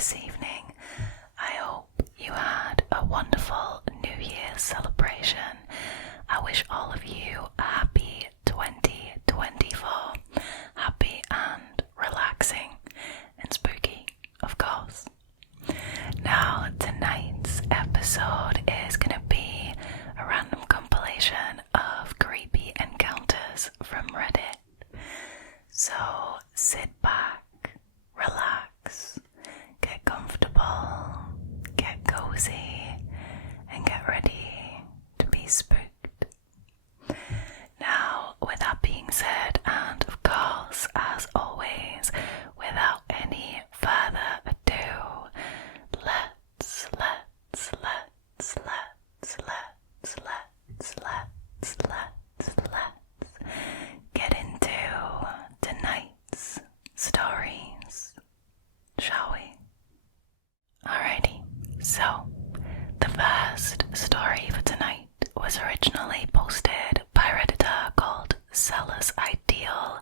this evening. I hope you had a wonderful New Year's celebration. I wish all of you a happy 2024. Happy and relaxing and spooky, of course. Now, tonight's episode is going to be a random compilation of creepy encounters from Reddit. So sit back, relax, get comfortable, get cozy, and get ready to be spooked. Now, with that being said, and of course, as always, without any further ado, let's get into tonight's stories, shall we? Alrighty, so the first story for tonight was originally posted by Redditor called Seller's Ideal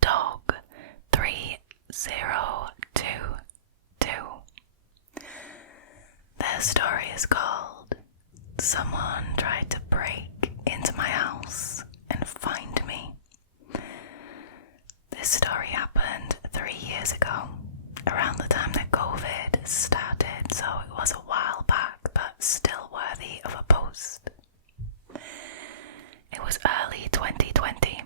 Dog 3022. Their story is called Someone Tried to Break Into My House and Find Me. This story happened 3 years ago, around the time that COVID started, so it was a while back, but still worthy of a post. It was early 2020,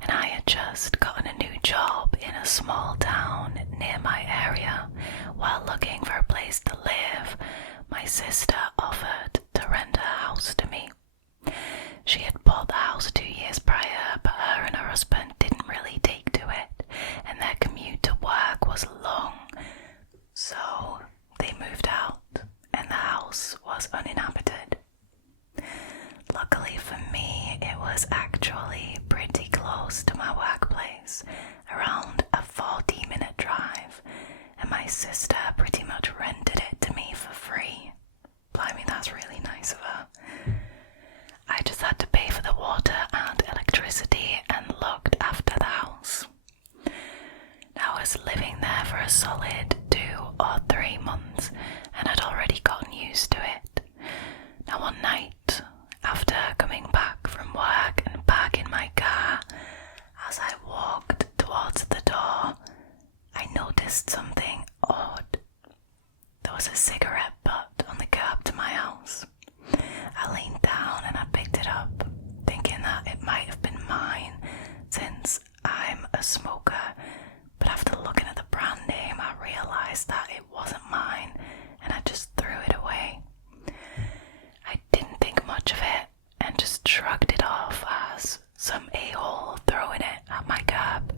and I had just gotten a new job in a small town near my area. While looking for a place to live, my sister offered to rent her house to me. She had bought the house 2 years prior, but her and her husband didn't really take to it, and their commute to work was long. So they moved out, and the house was uninhabited. Luckily for me, it was actually pretty close to my workplace, around a 40-minute drive, and my sister pretty much rented it to me for free. Blimey, that's really nice of her. I just had to pay for the water and electricity and looked after the house. I was living there for a solid 2 or 3 months and had already gotten used to it. Now one night, after coming back from work and parking my car, as I walked towards the door, I noticed something odd. There was a cigarette butt on the curb to my house. I leaned down and I picked it up, thinking that it might have been mine, since I'm a smoker, but after looking at the brand name, I realised that it wasn't mine, and I just threw it away. I didn't think much of it, and just shrugged it off as some a-hole throwing it at my curb.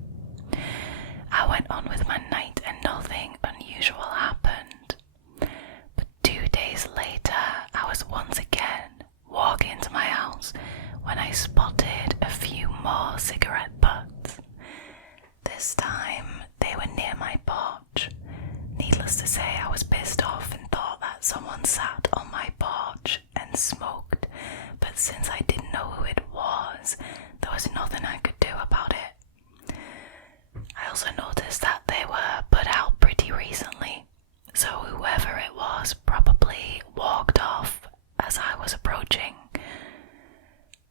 I went on with my night and nothing unusual happened. But 2 days later, I was once again walking to my house when I spotted a few more cigarette butts. This time, they were near my porch. Needless to say, I was pissed off and thought that someone sat on my porch and smoked, but since I didn't know who it was, there was nothing I could do about it. I also noticed that they were put out pretty recently, so whoever it was probably walked off as I was approaching.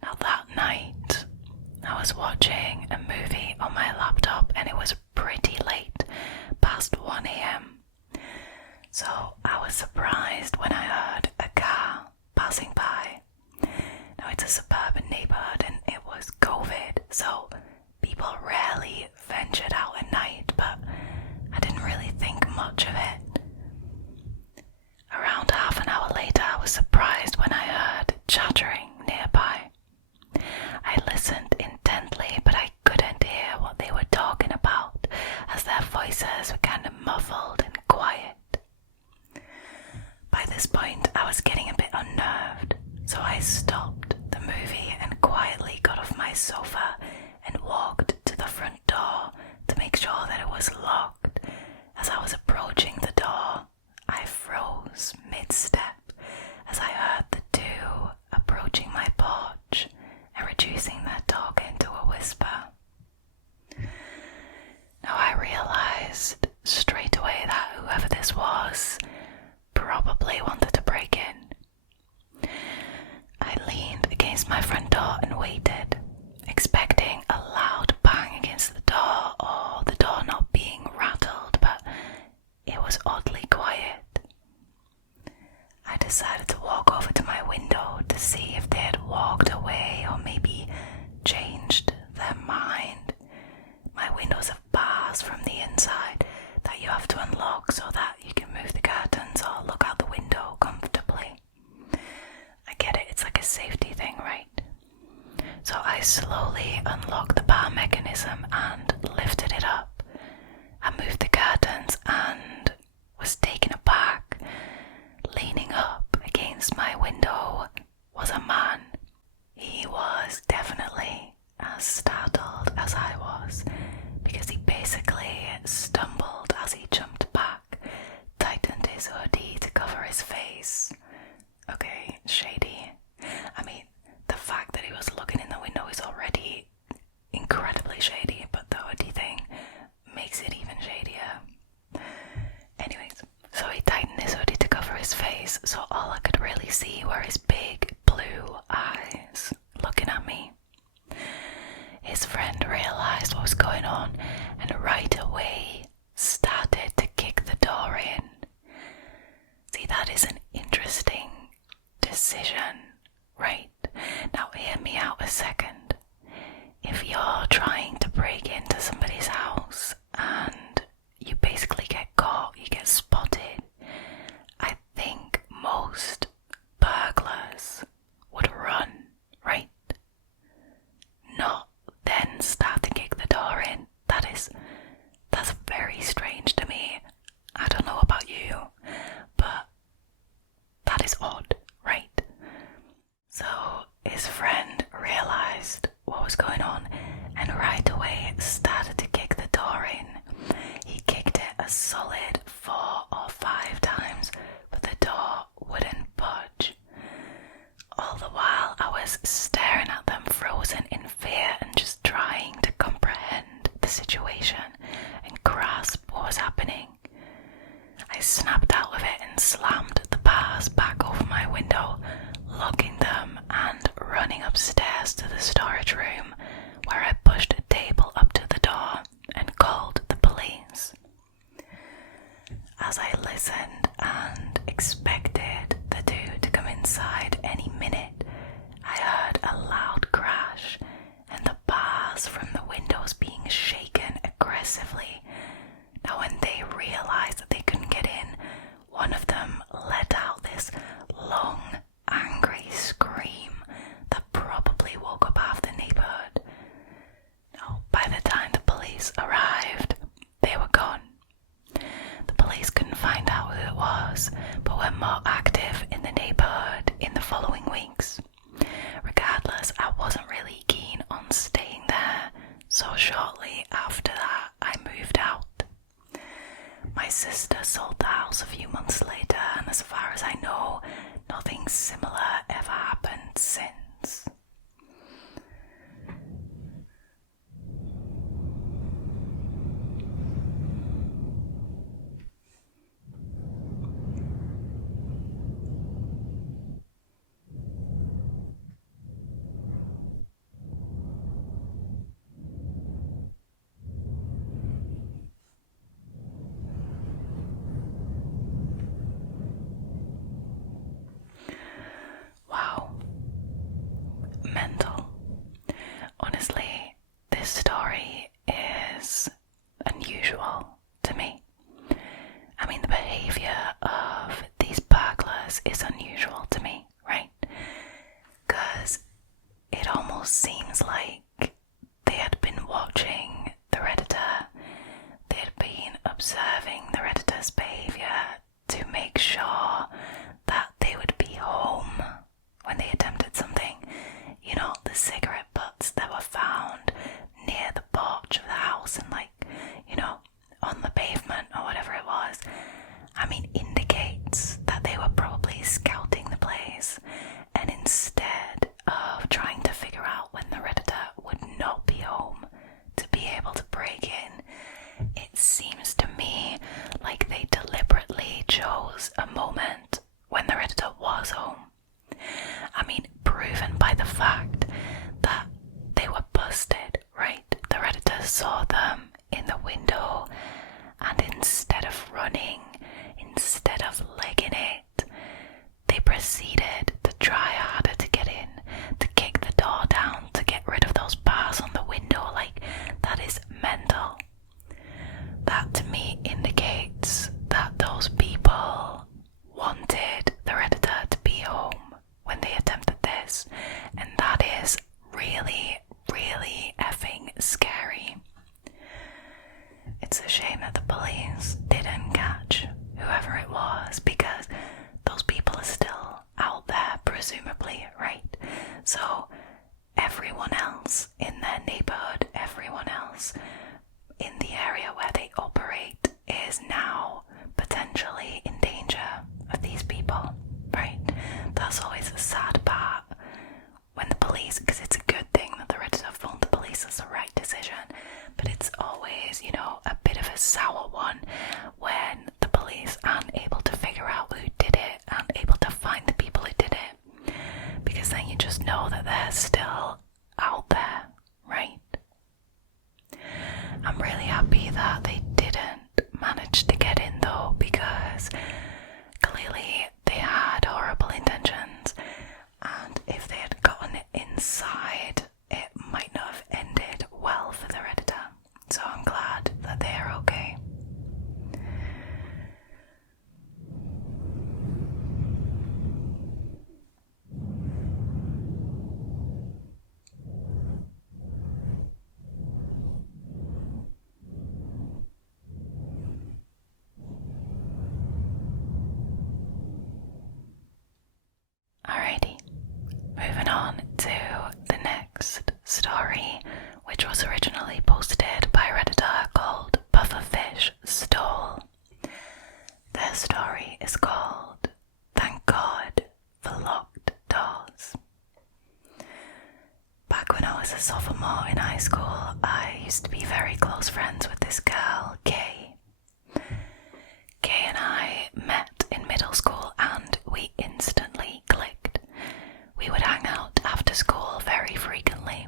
Now that night, I was watching a movie on my laptop and it was pretty late, past 1 a.m. So I was surprised when I heard a car passing by. Now it's a suburban neighborhood and it was COVID, so people rarely ventured out at night, but I didn't really think much of it. Around half an hour later, I was surprised when I heard chattering nearby. I listened intently, but I couldn't hear what they were talking about, as their voices were kind of muffled and quiet. By this point, I was getting a bit unnerved, so I stopped the movie and quietly got off my sofa and walked to the front door to make sure that it was locked. As I was approaching the door, I froze mid-step as I heard the two approaching my porch and reducing their talk into a whisper. Now I realized straight away that whoever this was probably wanted to break in. I leaned against my front door and waited, expecting a loud bang against the door or the door not being rattled, but it was oddly quiet. I decided to walk over to my window to see if they had walked away or maybe changed their mind. My windows have bars from the inside that you have to unlock so that you can move the curtains or look out the window comfortably. I get it, it's like a safety thing, right? So I slowly unlocked the bar mechanism and lifted it up. I moved the curtains and was taken aback. Leaning up against my window was a man. He was definitely as startled as I was, because he basically stumbled as he jumped back, tightened his hoodie to cover his face. Okay, shady. I mean, the fact that he was looking in the window is already incredibly shady, but the hoodie thing makes it even shadier. Anyways, so he tightened his hoodie to cover his face, so all I could really see were his big blue eyes looking at me. His friend realised what was going on and right away started to kick the door in. See, that is an interesting decision, right? Now hear me out a second. If you're trying to break into somebody's house and you basically get caught, you get spotted, I think most burglars would run, right? Not then start to kick the door in. That's very strange to me. I don't know about you, but that is odd, right? So his friend realised what was going on and right away started to kick the door in. He kicked it a solid 4 or 5 times, but the door wouldn't budge. All the while I was staring at them, frozen in fear and just trying to comprehend the situation and grasp what was happening. I snapped out of it and slammed the bars back over my window, locking them and running upstairs to the storage room, where I pushed a table up to the door and called the police. As I listened and expected the dude to come inside any minute, I heard a loud crash and the bars from the windows being shaken aggressively. Now when they realised that they couldn't get in, one of them let out this long, angry scream that probably woke up half the neighbourhood. Now, by the time the police arrived, they were gone. The police couldn't find out who it was, but were more active in the neighbourhood in the following weeks. Regardless, I wasn't really keen on staying there, so shortly after that, I moved out. My sister sold the house a few months later, and as far as I know, nothing similar ever happened since. Wow. Mental. Honestly, this story is unusual to me. I mean, the behaviour of these burglars is unusual to me, right? Because it almost seems like they had been watching the Redditor. They had been observing the Redditor's behaviour to make sure that they would be home when they attempted something. You know, the cigarette butts that were found near the porch of the house and on the pavement or whatever it was, I mean, indicates that they were probably scouting the place, and instead of trying to figure out when the Redditor would not be home to be able to break in, it seems to me like they deliberately was a moment when the Redditor was home. I mean, proven by the fact that they were busted, right? The Redditors saw them in the window, and instead of running, instead of legging it, they proceeded to try harder to get in, to kick the door down, to get rid of those bars on the window. Like, that is mental. That to me indicates that those people wanted the Redditor to be home when they attempted this, and that is really, really effing scary. It's a shame that the police didn't catch whoever it was, because those people are still out there, presumably, right? So everyone else in their neighborhood, everyone else in the area where they operate is now potentially in danger of these people, right? That's always a sad part when the police, because it's a good thing that the Redditor phoned the police, as the right decision, but it's always, you know, a bit of a sour one when the police aren't able to figure out who did it, aren't able to find the people who did it, because then you just know that they're still out there, right? I'm really happy that they didn't manage to get in though, because clearly they had horrible intentions, and if they had gotten inside, it might not have ended well for the Redditor. So I'm glad that they are okay. Alrighty, moving on to the next story, which was originally posted by a Redditor called pufferfishstole. Their story is called Thank God for Locked Doors. Back when I was a sophomore in high school, I used to be very close friends with this girl, Kay. Kay and I met in middle school and we instantly clicked. We would hang out after school very frequently.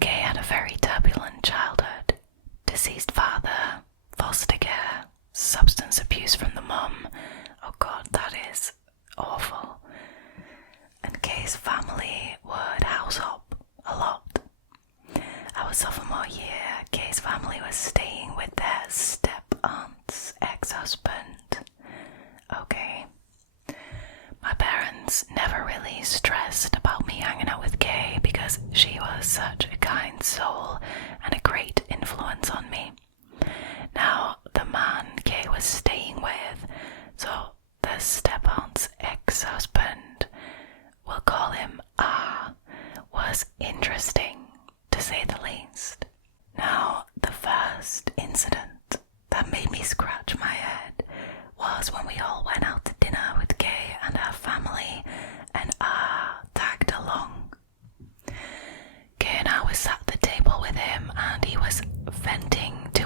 Kay had a very turbulent childhood. Deceased father, foster care, substance abuse from the mum. Oh god, that is awful. And Kay's family would house hop a lot. Our sophomore year, Kay's family was staying with their step-aunt's ex-husband. Okay. My parents never really stressed about me hanging out with Kay because she was such a kind soul and a great influence on me. Now, the man Kay was staying with, so the step-aunt's ex-husband, we'll call him R, was interesting, to say the least. Now, the first incident that made me scratch my head was when we all went out to dinner with Kay and her family, and R tagged along. Kay and I was sat at the table with him, and he was venting to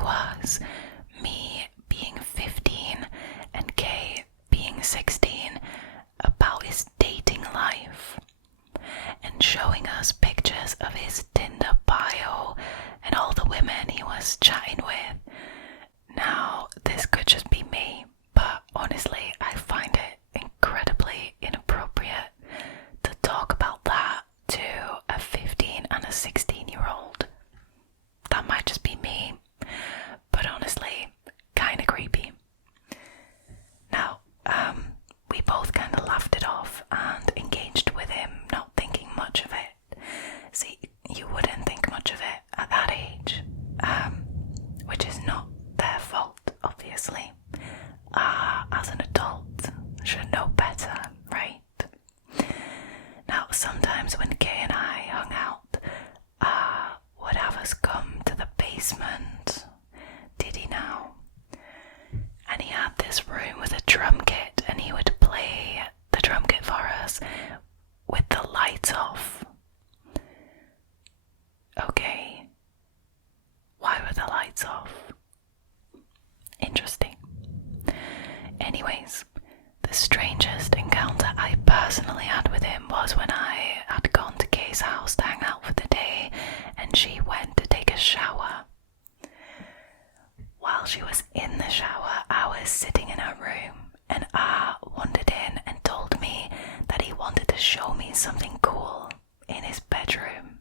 while she was in the shower, I was sitting in her room and I wandered in and told me that he wanted to show me something cool in his bedroom.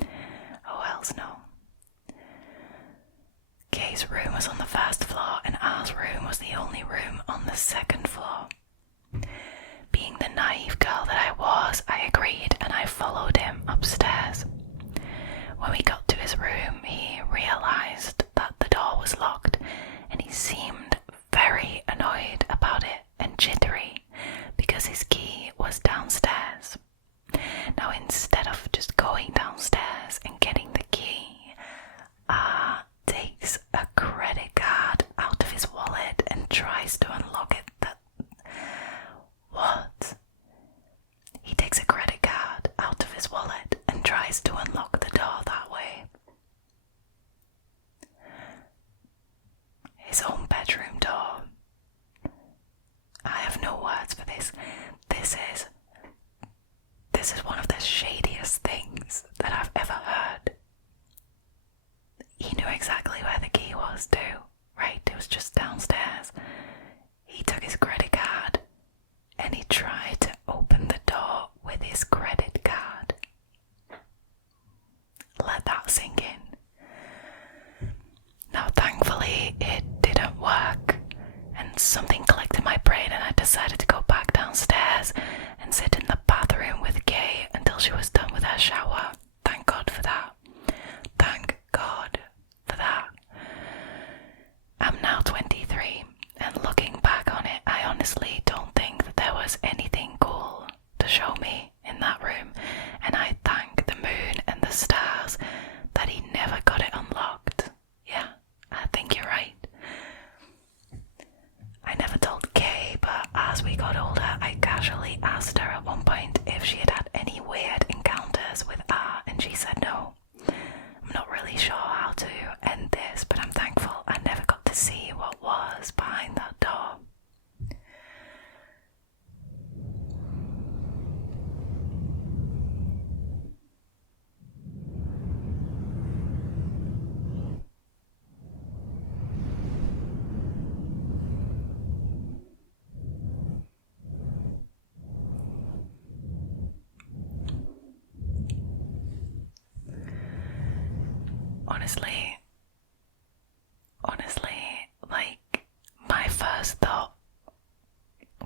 Who else no? Kay's room was on the first floor and R's room was the only room on the second floor. Being the naive girl that I was, I agreed and I followed him upstairs. When we got to his room, he realized that the door was locked and he seemed very annoyed about it and jittery because his key was downstairs. Now, instead of just going downstairs and getting the key, takes a credit card out of his wallet and tries to unlock it. What? He takes a credit card out of his wallet and tries to unlock the door that way. His own bedroom door. I have no words for this. This is one of the shadiest things that I've ever heard. He knew exactly where the key was too, right? It was just downstairs. He took his credit card and he tried to open the door with his credit card. Let that sink in. Now, thankfully, it didn't work, and something clicked in my brain and I decided to go back downstairs and sit in the bathroom with Kay until she was done with her shower. Thank God for that. Thank God for that. I'm now 23, and looking back on it, I honestly don't think that there was anything cool to show me in that room, and I thank the moon and the stars that he never got it unlocked. Yeah, I think you're right. I never told Kay, but as we got older, I casually asked her at one point if she had had any weird encounters with R, and she said no. I'm not really sure how to end this, but I'm thankful I never got to see what was behind that door. Honestly, like, my first thought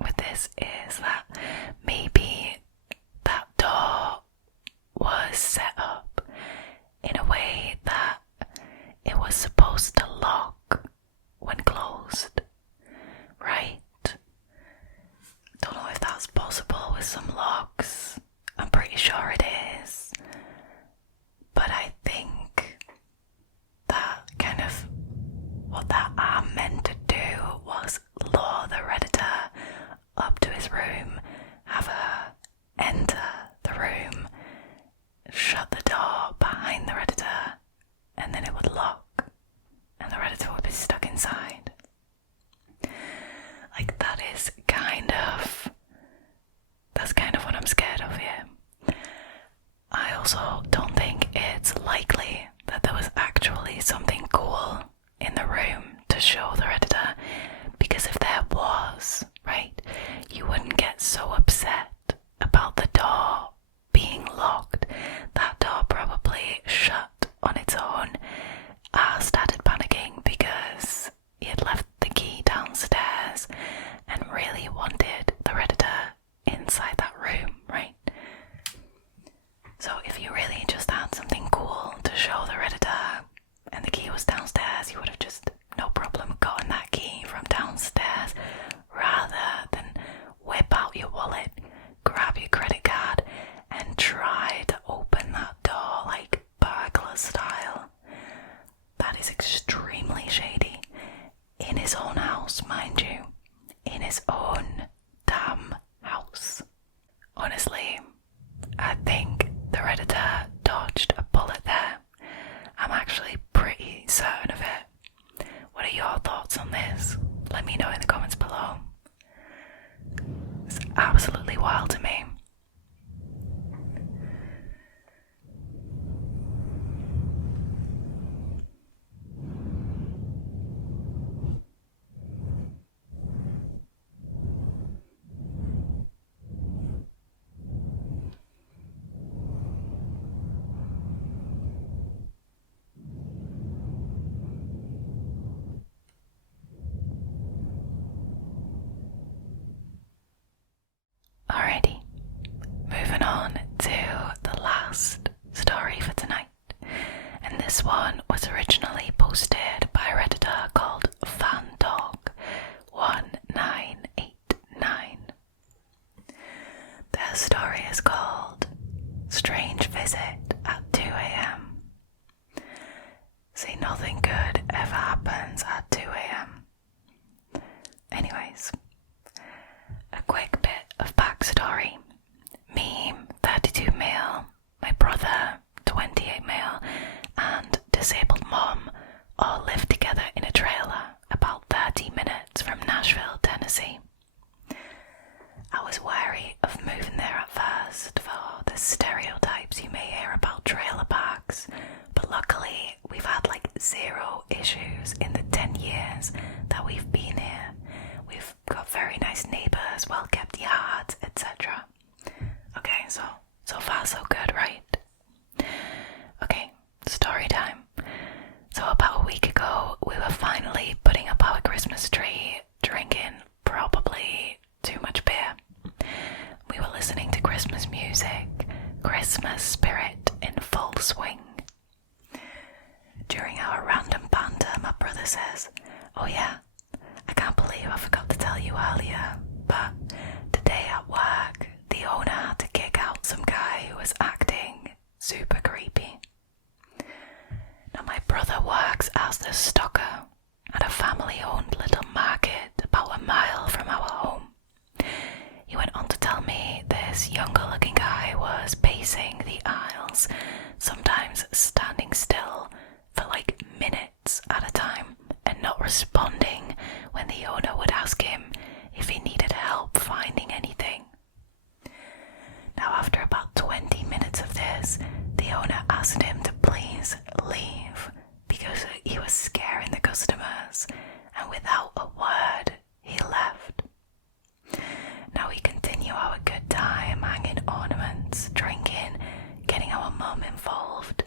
with this is that maybe that door was set up in a way that it was supposed to lock when closed, right? Don't know if that's possible with some locks. I'm pretty sure it is. But I think that kind of what that arm meant to do was lure the Redditor up to his room, have her enter the room, shut the door behind the Redditor, and then it would lock, and the Redditor would be stuck inside. Like, that's kind of what I'm scared of here. I also don't think it's likely that there was actually something cool in the room to show the Redditor, because if there was, right, you wouldn't get so upset about the door being locked. That door probably shut on its own. I started panicking because he had left the key downstairs and really wanted the Redditor inside that room, right? So if you really just had something cool to show the Redditor and the key was downstairs, you would have just no problem gotten that key from downstairs rather than whip out your wallet, grab your credit card and try to open that door like burglar style. That is extremely shady. In his own house, mind you. In his own damn house. Honestly, I think the Redditor dodged a bullet there. I'm actually pretty certain of it. What are your thoughts on this? Let me know in the comments below. It's absolutely wild to me. moving on to the last story for tonight. And this one was originally posted by a Redditor called FanDog1989. Their story is called Strange Visit at 2 a.m. See, nothing good ever happens at 2 a.m. Anyways, a quick bit of backstory. Me, 32 male, my brother, 28 male, and disabled mom all lived together in a trailer about 30 minutes from Nashville, Tennessee. I was wary of moving there at first for the stereotypes you may hear about trailer parks, but luckily we've had like 0 issues in the 10 years that we've been here. We've got very nice neighbours, well kept yards, etc. Okay, so far so good, right? Okay, story time. So about a week ago, we were finally putting up our Christmas tree, drinking probably too much beer. We were listening to Christmas music, Christmas spirit in full swing. During our random banter, my brother says, "Oh yeah, I can't believe I forgot to tell you earlier, but today at work, the owner had to kick out some guy who was acting super creepy." Now my brother works as the stocker at a family-owned little market about a mile from our home. He went on to tell me this younger-looking guy was pacing the aisles, sometimes standing still for like minutes at a time and not responding when the owner would ask him if he needed help finding anything. Now after about 20 minutes of this, the owner asked him to please leave because he was scaring the customers, and without a word, he left. Now we continue our good time, hanging ornaments, drinking, getting our mum involved.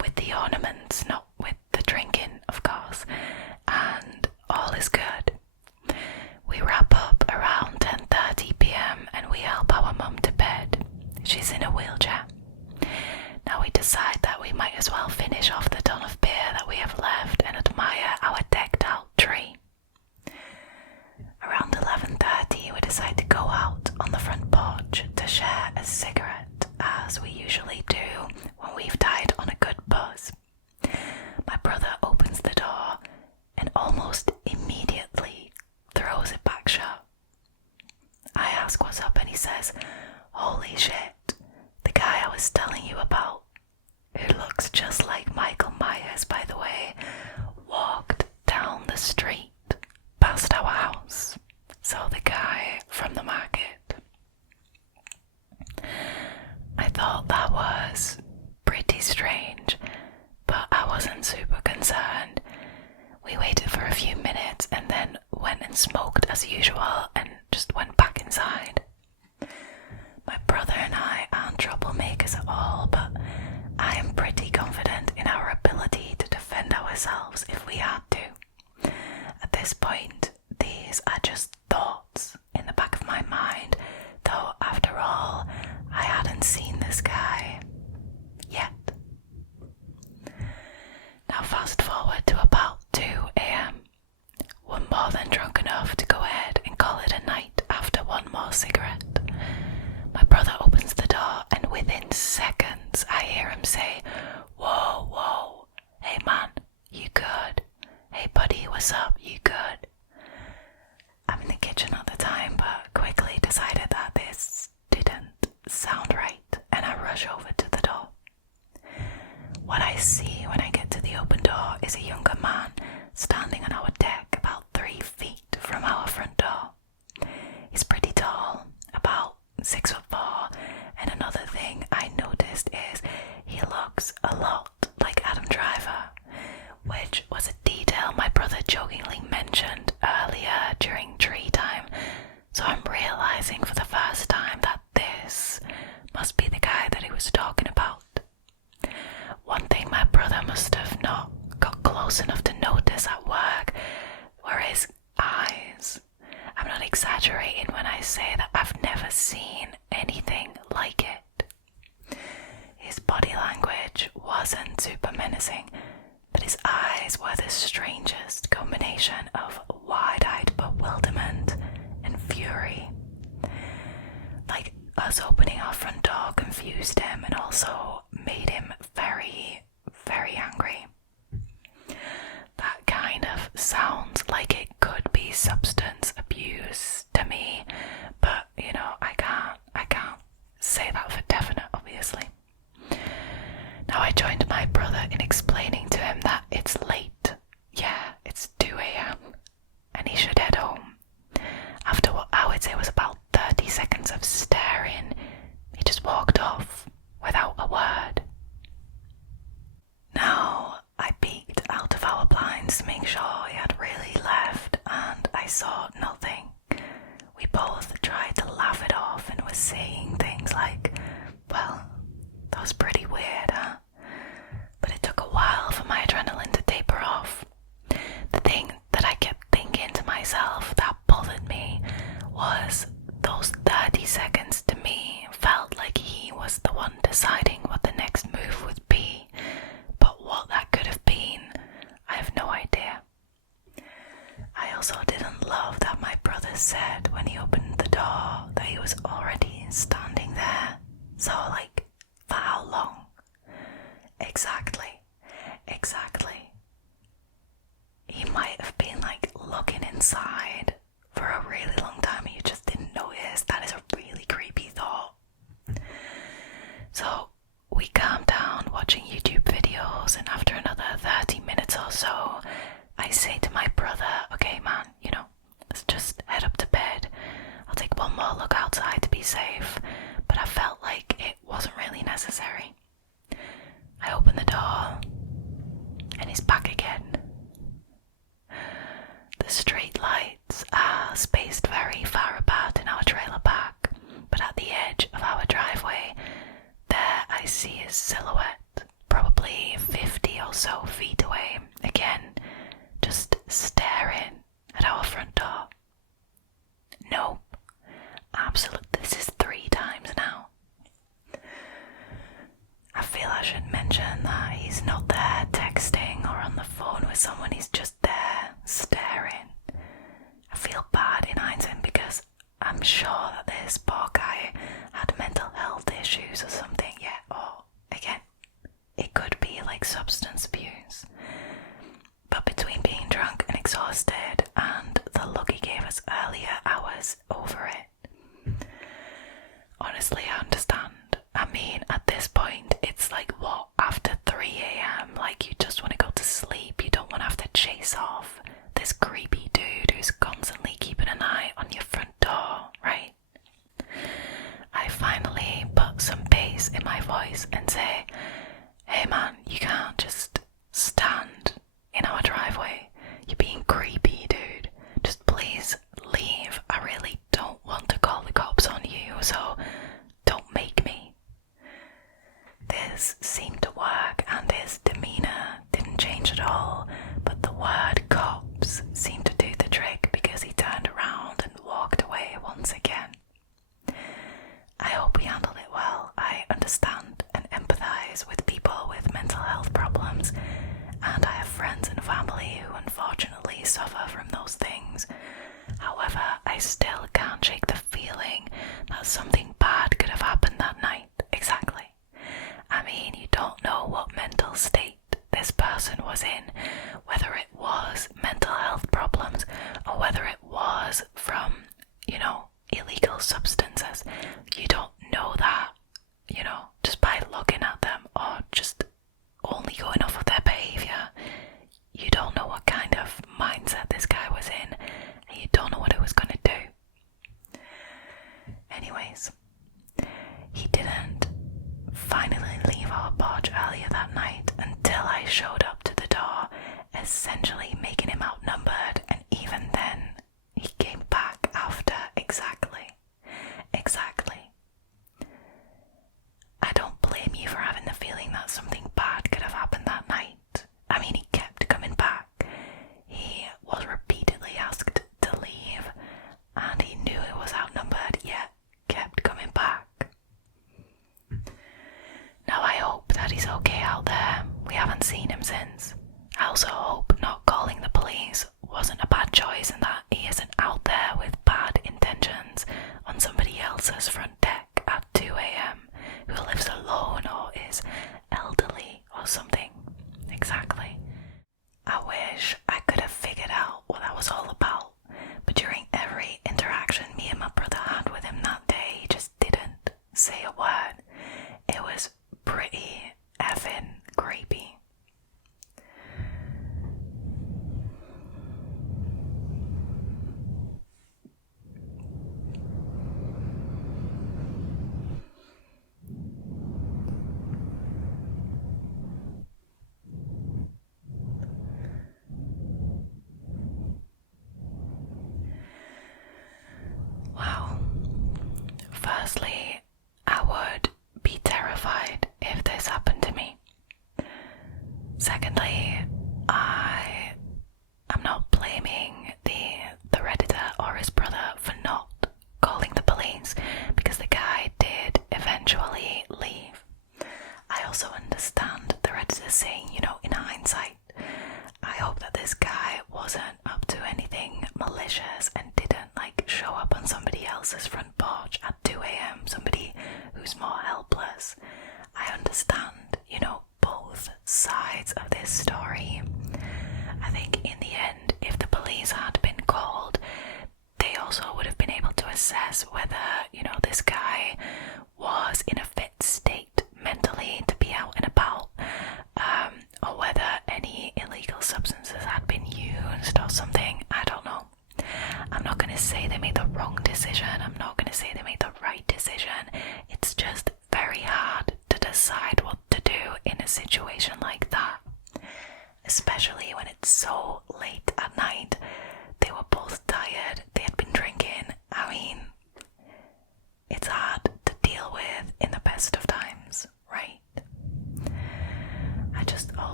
With the ornaments, not with the drinking, of course, and all is good. We wrap up around 10:30 p.m. and we help our mum to bed. She's in a wheelchair. Now we decide that we might as well finish off the ton of beer that we have left and admire our decked out tree. Around 11:30 we decide to go out on the front porch to share a cigarette, as we usually do when we've tied on a good buzz. My brother opens the door and almost immediately throws it back shut. I ask what's up and he says, "Holy shit, the guy I was telling you about, who looks just like Michael Myers by the way, walked down the street past our house." So the guy from the market. I thought that was pretty strange, but I wasn't super concerned. We waited for a few minutes and then went and smoked as usual and just went back inside. My brother and I aren't troublemakers at all, but I am pretty confident in our ability to defend ourselves if we had to. At this point, these are just thoughts in the back of my mind, though after all, I hadn't seen this guy yet. Now fast forward to about 2 a.m. We're more than drunk enough to go ahead and call it a night after one more cigarette. My brother opens the door and within seconds I hear him say, "Whoa, whoa, hey man, you good? Hey buddy, what's up, you good?" I'm in the kitchen at the time, but quickly decided that this didn't sound right, and I rush over to the door. What I see when I get to the open door is a younger man standing on our deck about 3 feet from our front door. He's pretty tall, about 6'4", and another thing I noticed is he looks a lot like Adam Driver, which was a detail my brother jokingly mentioned earlier during tree time, so I'm realizing for the first time that this must be the guy that he was talking about. One thing my brother must have not got close enough to notice at work were his eyes. I'm not exaggerating when I say that I've never seen anything fury. Like, us opening our front door confused him and also made him very, very angry. That kind of sounds like it could be substance abuse to me, but you know, I can't say that for definite, obviously. Now I joined my brother in explaining to him that it's late. Yeah, it's 2 a.m. and he should head home. After what I would say was about 30 seconds of staring, he just walked off without a word. Now, I peeked out of our blinds to make sure he had really left, and I saw nothing. We both tried to laugh it off and were saying things like, well, that was pretty weird, huh? But it took a while for my adrenaline to taper off. The thing that I kept thinking to myself that bothered me was those 30 seconds to me felt like he was the one deciding what the next move would be, but what that could have been, I have no idea. I also didn't love that my brother said when he opened the door that he was already standing there. So, like, for how long? Exactly. He might have been, like, looking inside for a really long time and you just didn't notice. That is a really creepy thought. So, we calmed down watching YouTube videos, and after another 30 minutes or so, I say to my brother, okay man, you know, let's just head up to bed. I'll take one more look outside to be safe, but I felt like it wasn't really necessary. I open the door, and he's back again. The street lights are spaced very far apart in our trailer park, but at the edge of our driveway, there I see his silhouette, probably 50 or so feet away, again, just staring at our front door. Nope. Absolutely. This is 3 times now. I feel I should mention that he's not there texting or on the phone with someone, he's just there, staring. I feel bad in hindsight because I'm sure that this poor guy had mental health issues or something, yeah, or, again, it could be like substance abuse. But between being drunk and exhausted and the look he gave us earlier, I was over it. Honestly, I understand. I mean, at this point, it's like, what, after 3 a.m? Like, you just want to go to sleep. You don't want to have to chase off this creepy dude who's constantly keeping an eye on your front door, right? I finally put some bass in my voice and say, hey man, you can't just stand in our driveway. You're being creepy, dude. Just please leave. I really don't want to call the cops on you, so don't make me. This seemed to work and his demeanour didn't change at all, but the word cops seemed to do the trick because he turned around and walked away once again. I hope he handled it well. I understand and empathise with people with mental health problems, and I have friends and family who unfortunately suffer from those things. However, I still can't shake the feeling that something bad could have happened that night. Exactly. I mean, you don't know what mental state this person was in, whether it was mental health problems or whether it was from, you know, illegal substances. You don't know that, you know, just by looking at them or just only going off of their behaviour. You don't know what kind of mindset this guy was in, and you don't know what it was going to do. Anyways,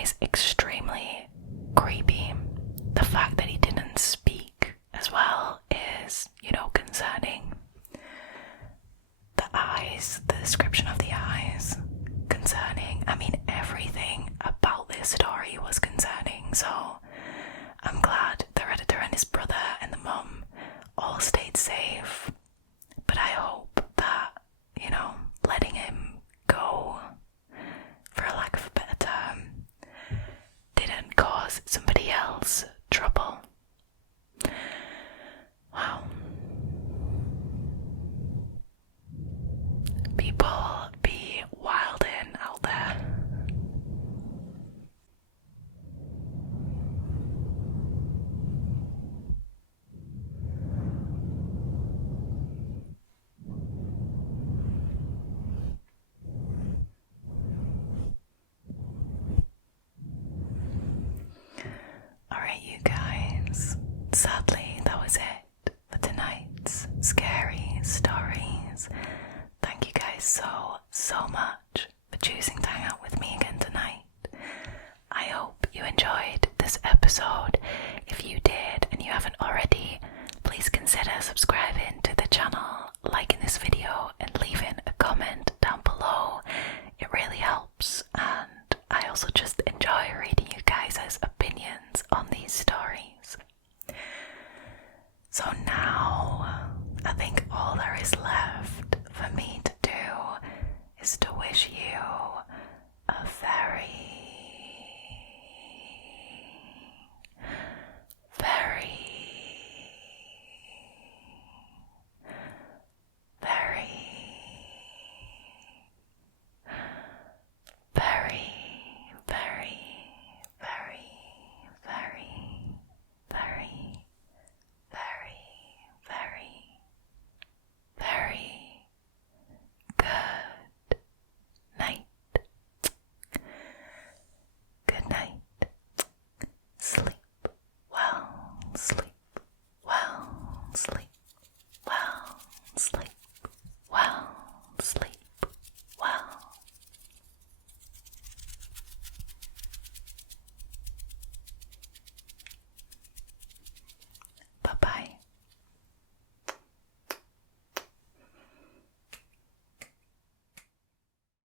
is extremely creepy. The fact that he didn't speak as well is, concerning. The eyes, the description of the eyes, concerning. I mean, everything about this story was concerning, so I'm glad the Redditor and his brother and the mum all stayed safe. But I hope that, letting him go, for lack of a better term, didn't cause somebody else trouble. Wow. People be wildin' out there. Alright, you guys, sadly that was it for tonight's scary stories. Thank you guys so much for choosing to hang out with me again tonight. I hope you enjoyed this episode. If you did and you haven't already, please consider subscribing to the channel, liking this video and leaving a comment down below. It really helps, and I also just